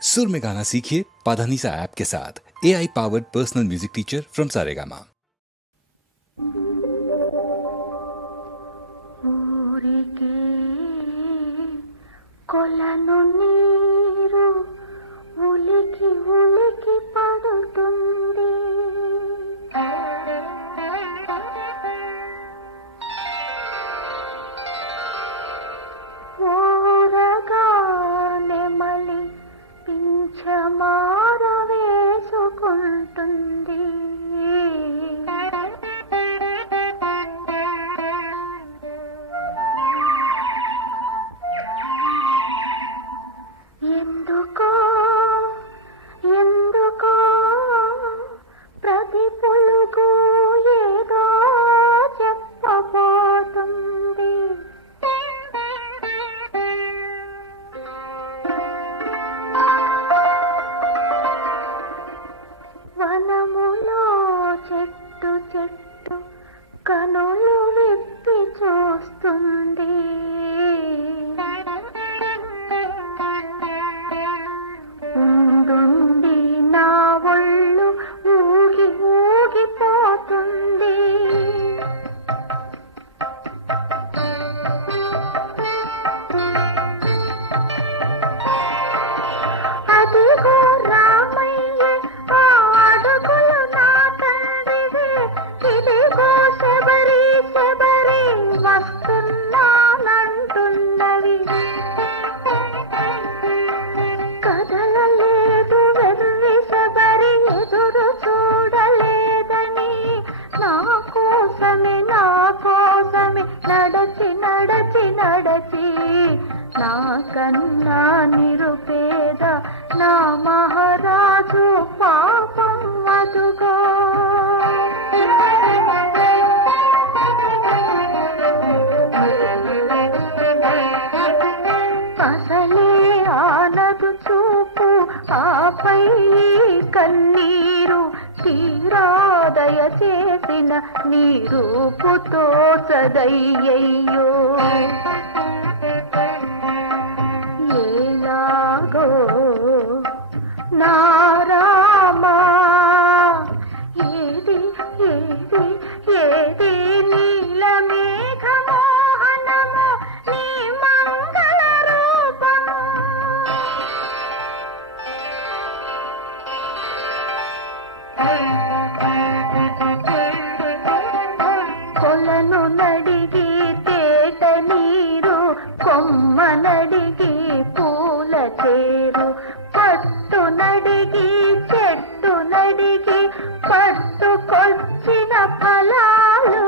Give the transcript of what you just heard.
सुर में गाना सीखिए पाधानीसा ऐप के साथ। AI powered personal music teacher from Saregama. కొలను నీరు ఉలికి ఉలికి పడుతుంది, ఊరగానే మలి పింఛమార వేసుకుంటుంది. ఎందుకో ఎందుకో ప్రతి పులుగు ఏదో చెప్పబోతుంది. వనములో చెట్టు చెట్టు కనులు విప్పి చూస్తుంది. ఉండుండి నా ఒళ్ళు ఊగి ఊగిపోతుంది. అదిగో రామయ్య ఆ అడుగులు నా తండ్రివే, ఇదిగో శబరి శబరి వస్తున్నానంటున్నవి. కదలలేదు వెర్రి శబరి ఎదురు చూడలేదని, నా కోసమే నడచి నడచి నడచి నా కన్నా నిరుపేద నా మహారాజు పాపం అదుగో. అసలే ఆనదు చూపు ఆపై కన్నీరు, తీరాదయ చేసిన నీ రూపుతో చదయ్యయ్యో. ఏలాగో నా రామా, ఏది ఏది ఏది నీల మేఘమోహనము నీ మంగళ రూపము. కొలను నడిగి తేట నీరు, కొమ్మ నడిగి పూల చేరు, పట్టు నడిగి చెట్టు నడిగి పట్టుకొచ్చిన ఫలాలు.